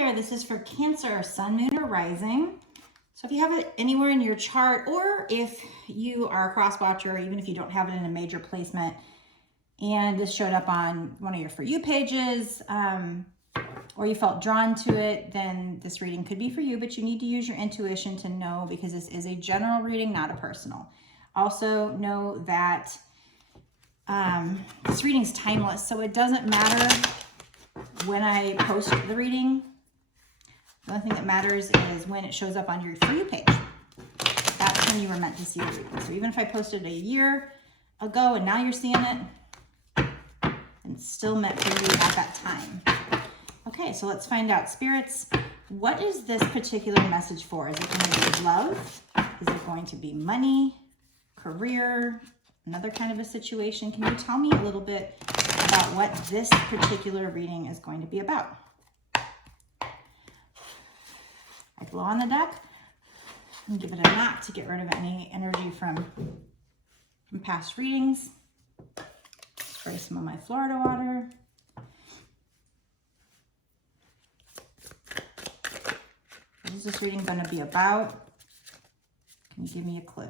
there, this is for Cancer, Sun, Moon, or Rising. So if you have it anywhere in your chart, or if you are a cross watcher, even if you don't have it in a major placement, and this showed up on one of your For You pages, or you felt drawn to it, then this reading could be for you, but you need to use your intuition to know, because this is a general reading, not a personal. Also know that this reading's timeless, so it doesn't matter when I post the reading. The only thing that matters is when it shows up on your For You page. That's when you were meant to see the reading. So even if I posted a year ago and now you're seeing it, it's still meant for you at that time. Okay, so let's find out. Spirits, what is this particular message for? Is it going to be love? Is it going to be money, career, another kind of a situation? Can you tell me a little bit about what this particular reading is going to be about? I blow on the deck and give it a knock to get rid of any energy from past readings. Spray some of my Florida water. What is this reading going to be about? Can you give me a clue?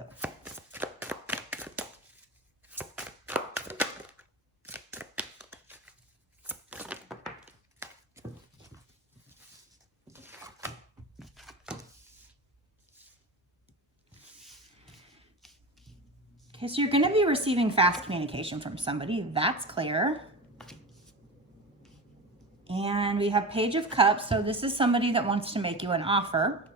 Okay, so you're going to be receiving fast communication from somebody. That's clear. And we have Page of Cups. So this is somebody that wants to make you an offer.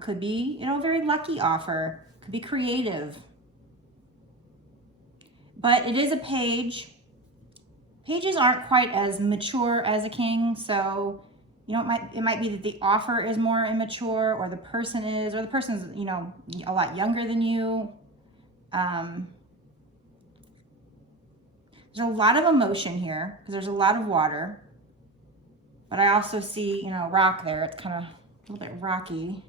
Could be, a very lucky offer. Could be creative. But it is a page. Pages aren't quite as mature as a king. So, it might be that the offer is more immature, or the person is, or the person's, a lot younger than you. There's a lot of emotion here because there's a lot of water, but I also see, rock there. It's kind of a little bit rocky.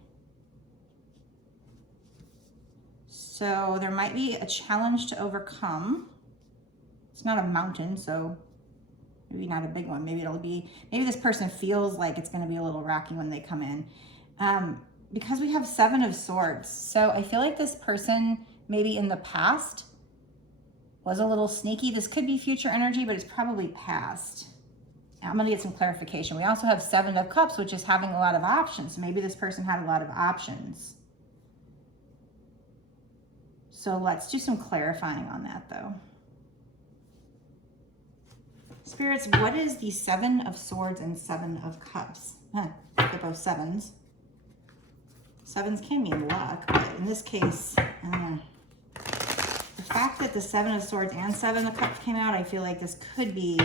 So there might be a challenge to overcome. It's not a mountain, so maybe not a big one. Maybe this person feels like it's going to be a little rocky when they come in. Because we have 7 of Swords. So I feel like this person maybe in the past was a little sneaky. This could be future energy, but it's probably past. I'm going to get some clarification. We also have 7 of Cups, which is having a lot of options. Maybe this person had a lot of options. So let's do some clarifying on that, though. Spirits, what is the 7 of Swords and 7 of Cups? They're both 7s. 7s can mean luck, but in this case, the fact that the 7 of Swords and 7 of Cups came out, I feel like this could be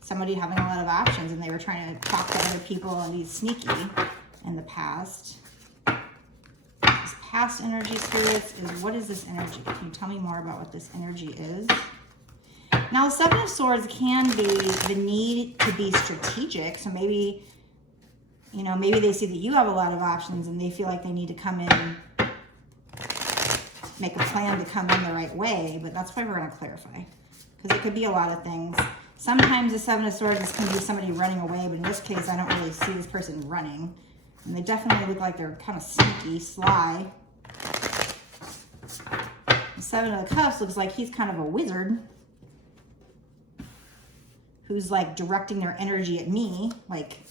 somebody having a lot of options and they were trying to talk to other people and be sneaky in the past. This past energy, spirits, what is this energy? Can you tell me more about what this energy is? Now, the 7 of Swords can be the need to be strategic. So maybe, maybe they see that you have a lot of options and they feel like they need to come in, make a plan to come in the right way. But that's why we're going to clarify, because it could be a lot of things. Sometimes the 7 of Swords can be somebody running away, but in this case, I don't really see this person running. And they definitely look like they're kind of sneaky, sly. The 7 of the Cups looks like he's kind of a wizard who's like directing their energy at me, like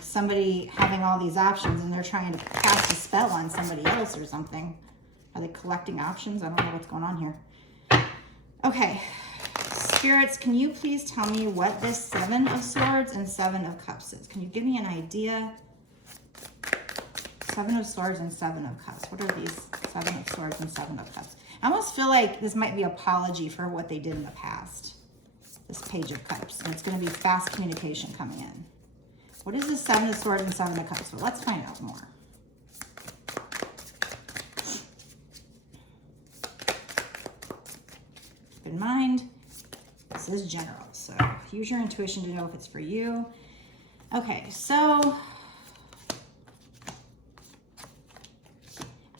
somebody having all these options and they're trying to cast a spell on somebody else or something. Are they collecting options? I don't know what's going on here. Okay, spirits, can you please tell me what this 7 of Swords and 7 of Cups is? Can you give me an idea? 7 of Swords and 7 of Cups. What are these 7 of Swords and 7 of Cups? I almost feel like this might be apology for what they did in the past. This Page of Cups, and it's going to be fast communication coming in. What is this 7 of Swords and 7 of Cups? Well, let's find out more. Keep in mind, this is general, so use your intuition to know if it's for you. Okay, so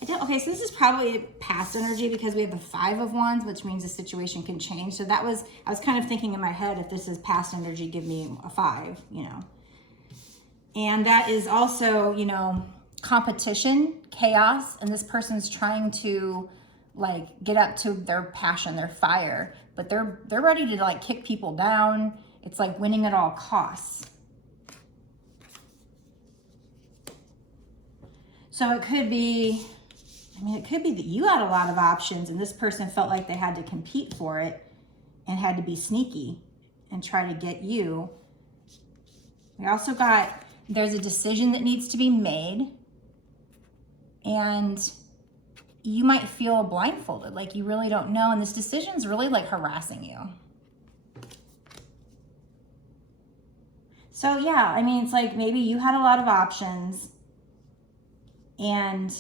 Okay, so this is probably past energy because we have the 5 of Wands, which means the situation can change. So that was, I was kind of thinking in my head, if this is past energy, give me a 5, you know. And that is also, you know, competition, chaos, and this person's trying to like get up to their passion, their fire, but they're ready to like kick people down. It's like winning at all costs. So it could be, I mean, it could be that you had a lot of options and this person felt like they had to compete for it and had to be sneaky and try to get you. We also got, there's a decision that needs to be made and you might feel blindfolded, like you really don't know. And this decision's really like harassing you. So yeah, I mean, it's like maybe you had a lot of options and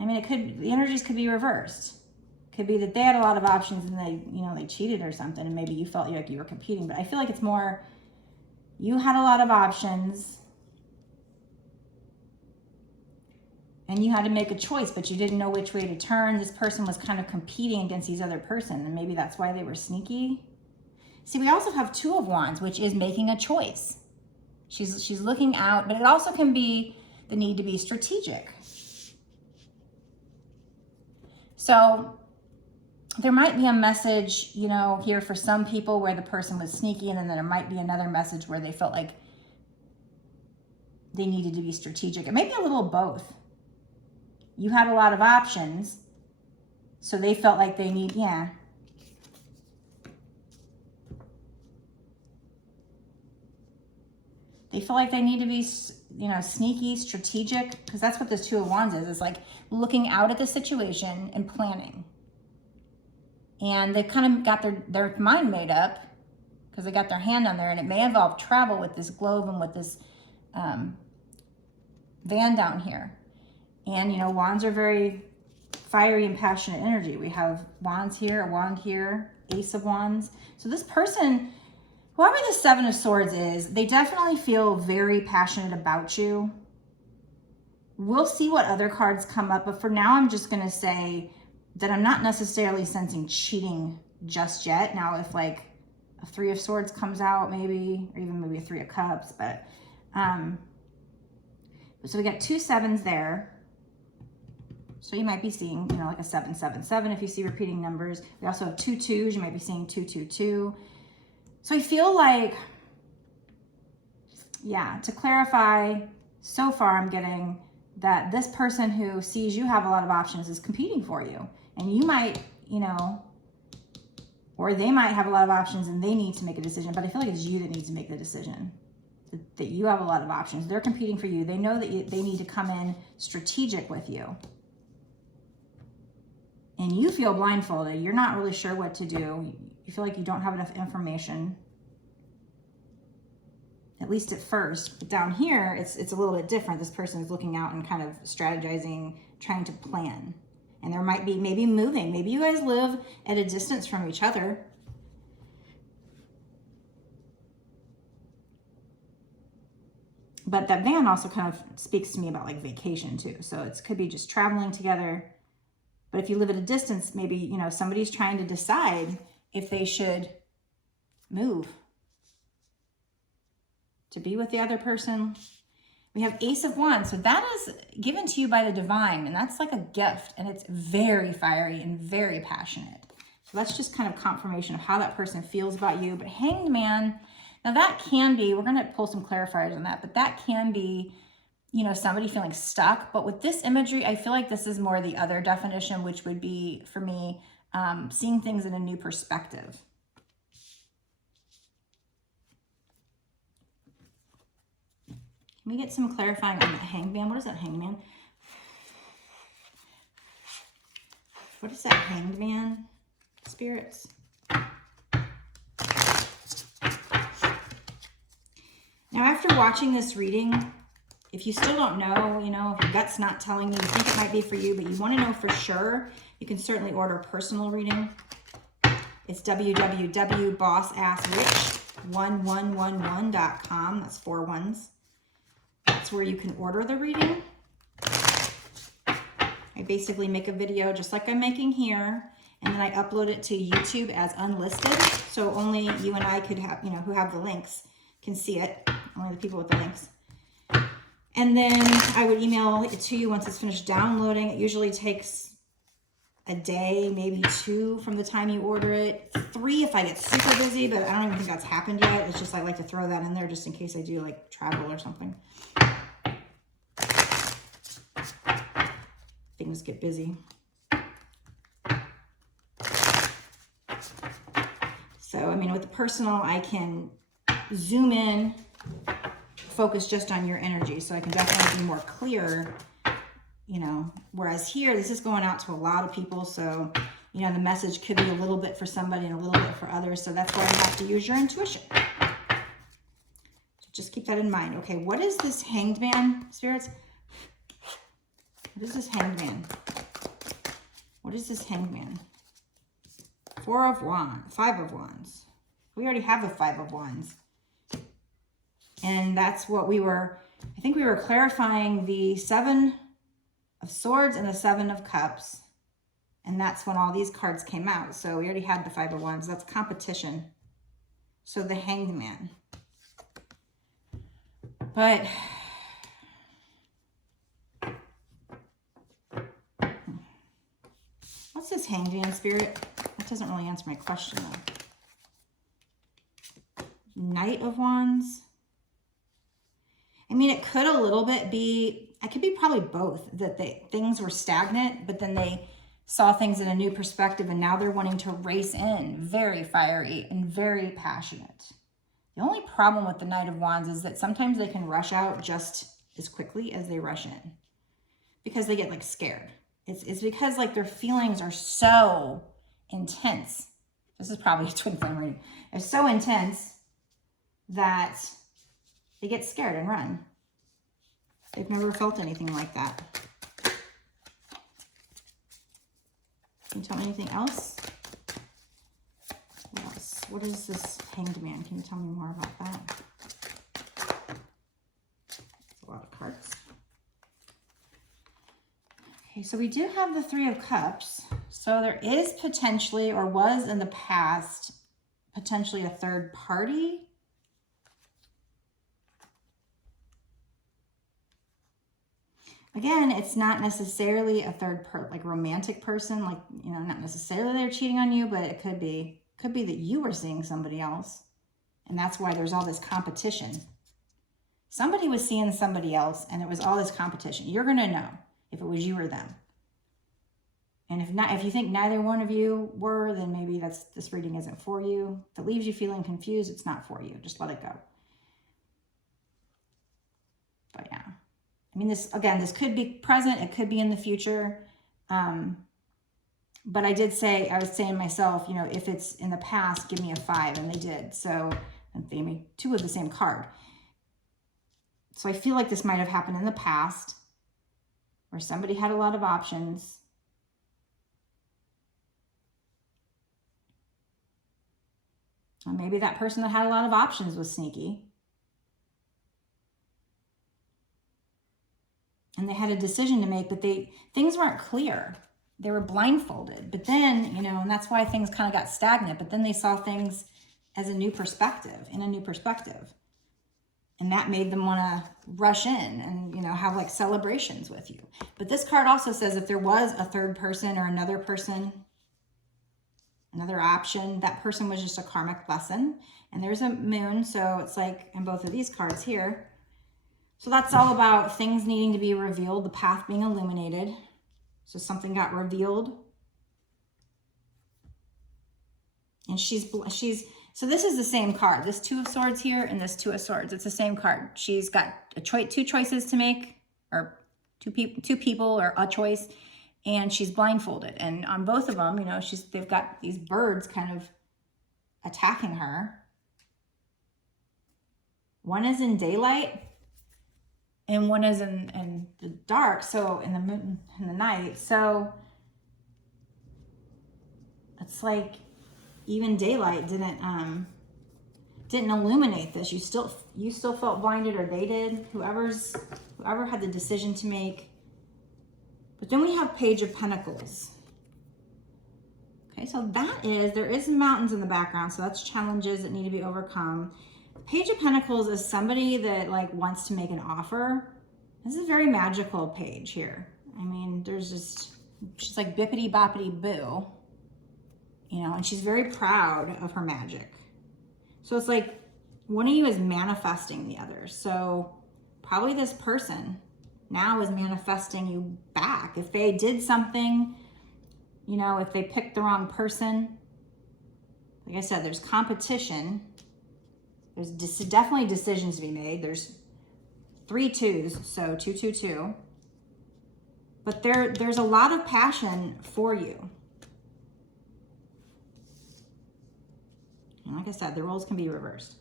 I mean, it could, the energies could be reversed. It could be that they had a lot of options and they, you know, they cheated or something and maybe you felt like you were competing, but I feel like it's more, you had a lot of options and you had to make a choice, but you didn't know which way to turn. This person was kind of competing against these other person and maybe that's why they were sneaky. See, we also have 2 of Wands, which is making a choice. She's looking out, but it also can be the need to be strategic. So there might be a message, you know, here for some people where the person was sneaky, and then there might be another message where they felt like they needed to be strategic. It may be a little of both. You had a lot of options, so they felt like they need, yeah. They feel like they need to be, you know, sneaky, strategic, because that's what this 2 of Wands is. It's like looking out at the situation and planning. And they kind of got their mind made up because they got their hand on there, and it may involve travel with this globe and with this van down here. And, you know, Wands are very fiery and passionate energy. We have Wands here, a Wand here, Ace of Wands. So this person, whoever the 7 of Swords is, they definitely feel very passionate about you. We'll see what other cards come up, but for now I'm just going to say that I'm not necessarily sensing cheating just yet. Now, if like a 3 of Swords comes out maybe, or even maybe a 3 of Cups, but so we got 2 7s there. So you might be seeing, you know, like a 7 7 7 if you see repeating numbers. We also have 2 2s. You might be seeing 2 2 2. So I feel like, yeah, to clarify, so far I'm getting that this person who sees you have a lot of options is competing for you. And you might, you know, or they might have a lot of options and they need to make a decision, but I feel like it's you that needs to make the decision. That you have a lot of options. They're competing for you. They know that they need to come in strategic with you. And you feel blindfolded. You're not really sure what to do. You feel like you don't have enough information, at least at first. But down here, it's a little bit different. This person is looking out and kind of strategizing, trying to plan. And there might be maybe moving. Maybe you guys live at a distance from each other. But that van also kind of speaks to me about like vacation too. So it could be just traveling together. But if you live at a distance, maybe, you know, somebody's trying to decide if they should move to be with the other person. We have Ace of Wands. So that is given to you by the divine, and that's like a gift, and it's very fiery and very passionate. So that's just kind of confirmation of how that person feels about you. But Hanged Man, now that can be, we're going to pull some clarifiers on that, but that can be, you know, somebody feeling stuck. But with this imagery, I feel like this is more the other definition, which would be, for me, seeing things in a new perspective. Can we get some clarifying on the Hanged Man? What is that Hanged Man? What is that Hanged Man, spirits? Now, after watching this reading, if you still don't know, you know, if your gut's not telling you, you think it might be for you, but you want to know for sure, you can certainly order a personal reading. It's www.bossassrich1111.com. That's 4 1s. That's where you can order the reading. I basically make a video just like I'm making here, and then I upload it to YouTube as unlisted. So only you and I could have, you know, who have the links can see it. Only the people with the links. And then I would email it to you once it's finished downloading. It usually takes a day, maybe 2 from the time you order it. 3 if I get super busy, but I don't even think that's happened yet. It's just I like to throw that in there just in case I do like travel or something. Things get busy. So, I mean, with the personal, I can zoom in, focus just on your energy, so I can definitely be more clear, you know, whereas here, this is going out to a lot of people, so, you know, the message could be a little bit for somebody and a little bit for others, so that's why you have to use your intuition. So just keep that in mind. Okay, what is this Hanged Man, spirits? What is this Hanged Man? What is this Hanged Man? 4 of Wands, 5 of Wands. We already have the 5 of Wands. And that's what we were, I think we were clarifying the 7 of Swords and the 7 of Cups. And that's when all these cards came out. So we already had the 5 of Wands. That's competition. So the Hanged Man. But what's this Hanged Man, spirit? That doesn't really answer my question though. Knight of Wands. I mean, it could a little bit be, it could be probably both, that things were stagnant, but then they saw things in a new perspective and now they're wanting to race in, very fiery and very passionate. The only problem with the Knight of Wands is that sometimes they can rush out just as quickly as they rush in because they get like scared. It's because like their feelings are so intense. This is probably a twin flame reading. They're so intense that they get scared and run. They've never felt anything like that. Can you tell me anything else? What else? What is this Hanged Man? Can you tell me more about that? That's a lot of cards. Okay, so we do have the 3 of Cups. So there is potentially, or was in the past, potentially a third party. Again, it's not necessarily a third like romantic person, like, you know, not necessarily they're cheating on you, but it could be that you were seeing somebody else. And that's why there's all this competition. Somebody was seeing somebody else and it was all this competition. You're going to know if it was you or them. And if not, if you think neither one of you were, then maybe this reading isn't for you. If it leaves you feeling confused, it's not for you. Just let it go. But yeah. I mean, this, again, this could be present. It could be in the future. But I did say, I was saying myself, you know, if it's in the past, give me a 5. And they did. So they made 2 of the same card. So I feel like this might have happened in the past where somebody had a lot of options. And maybe that person that had a lot of options was sneaky. And they had a decision to make, but things weren't clear. They were blindfolded. But then, you know, and that's why things kind of got stagnant. But then they saw things as a new perspective, in a new perspective. And that made them want to rush in and, you know, have like celebrations with you. But this card also says if there was a third person or another person, another option, that person was just a karmic lesson. And there's a moon, so it's like in both of these cards here. So that's all about things needing to be revealed, the path being illuminated. So something got revealed. And so this is the same card. This 2 of Swords here and this 2 of Swords. It's the same card. She's got two choices to make, or two people or a choice, and she's blindfolded. And on both of them, you know, they've got these birds kind of attacking her. One is in daylight and one is in the dark, so in the night. So it's like even daylight didn't illuminate this. You still felt blinded, or they did. Whoever had the decision to make, But then we have Page of Pentacles. Okay, so there is mountains in the background, so that's challenges that need to be overcome. Page of Pentacles is somebody that like wants to make an offer. This is a very magical page here. I mean, she's like bippity boppity boo, you know, and she's very proud of her magic. So it's like one of you is manifesting the other. So probably this person now is manifesting you back. If they did something, you know, if they picked the wrong person, like I said, there's competition. There's definitely decisions to be made. There's 3 2s, so 2 2 2. But there's a lot of passion for you. And like I said, the roles can be reversed.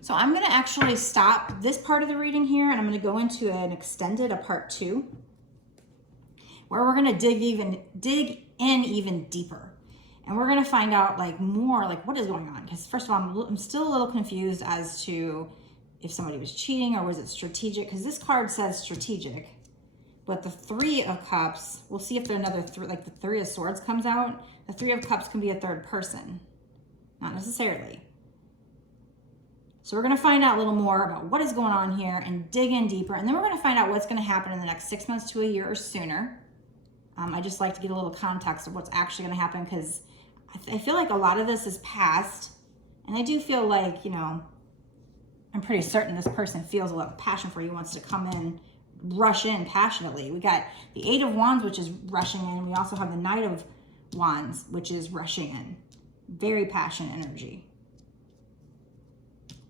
So I'm going to actually stop this part of the reading here, and I'm going to go into an extended, a part 2, where we're going to dig in even deeper. And we're going to find out like more, like what is going on. Because first of all, I'm still a little confused as to if somebody was cheating or was it strategic. Because this card says strategic, but the 3 of Cups, we'll see if there's another 3, like the 3 of Swords comes out. The 3 of Cups can be a third person, not necessarily. So we're going to find out a little more about what is going on here and dig in deeper. And then we're going to find out what's going to happen in the next 6 months to a year or sooner. I just like to get a little context of what's actually going to happen, because I feel like a lot of this is past. And I do feel like, you know, I'm pretty certain this person feels a lot of passion for you, wants to come in, rush in passionately. We got the 8 of Wands, which is rushing in. We also have the Knight of Wands, which is rushing in. Very passionate energy.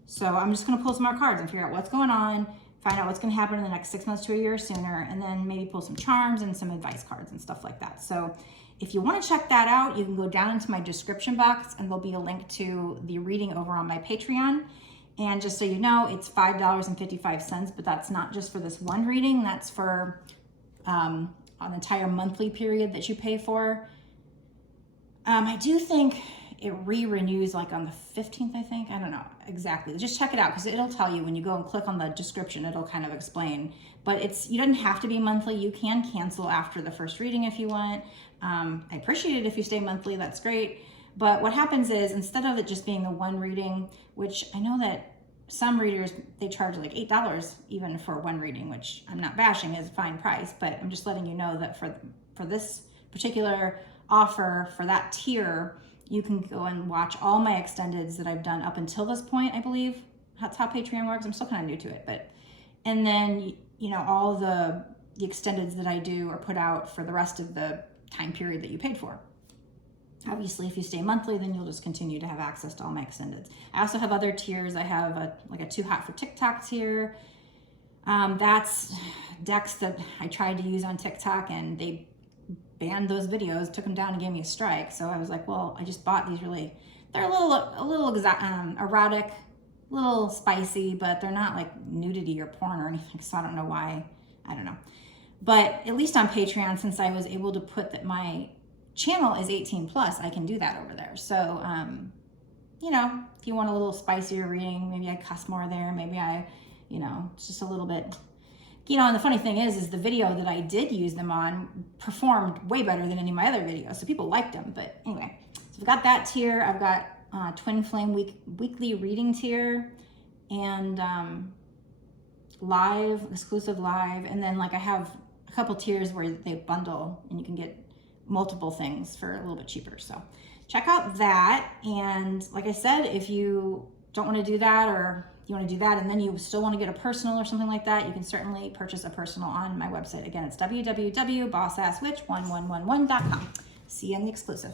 So I'm just going to pull some more cards and figure out what's going on, find out what's going to happen in the next 6 months to a year or sooner, and then maybe pull some charms and some advice cards and stuff like that. So if you want to check that out, you can go down into my description box and there'll be a link to the reading over on my Patreon. And just so you know, it's $5.55, but that's not just for this one reading. That's for an entire monthly period that you pay for. I do think it re-renews like on the 15th, I think. I don't know exactly. Just check it out, because it'll tell you when you go and click on the description, it'll kind of explain. But you don't have to be monthly. You can cancel after the first reading if you want. I appreciate it if you stay monthly, that's great. But what happens is, instead of it just being the one reading, which I know that some readers, they charge like $8 even for one reading, which I'm not bashing, is a fine price, but I'm just letting you know that for this particular offer, for that tier, you can go and watch all my extendeds that I've done up until this point, I believe. That's how Patreon works. I'm still kind of new to it, and then, you know, all the extendeds that I do are put out for the rest of the time period that you paid for. Obviously, if you stay monthly, then you'll just continue to have access to all my extendeds. I also have other tiers. I have a Too Hot for TikTok tier. That's decks that I tried to use on TikTok, and they banned those videos, took them down, and gave me a strike. So I was like, well, I just bought these they're a little erotic, a little spicy, but they're not like nudity or porn or anything. So I don't know why. I don't know. But at least on Patreon, since I was able to put that my channel is 18 plus, I can do that over there. So, you know, if you want a little spicier reading, maybe I cuss more there. Maybe you know, it's just a little bit, you know. And the funny thing is the video that I did use them on performed way better than any of my other videos. So people liked them. But anyway, so I've got that tier. I've got Twinflame weekly reading tier, and exclusive live. And then like I have a couple tiers where they bundle and you can get multiple things for a little bit cheaper. So check out that. And like I said, if you don't want to do that, or you want to do that and then you still want to get a personal or something like that, you can certainly purchase a personal on my website. Again, it's www.bossasswitch1111.com. See you in the exclusive.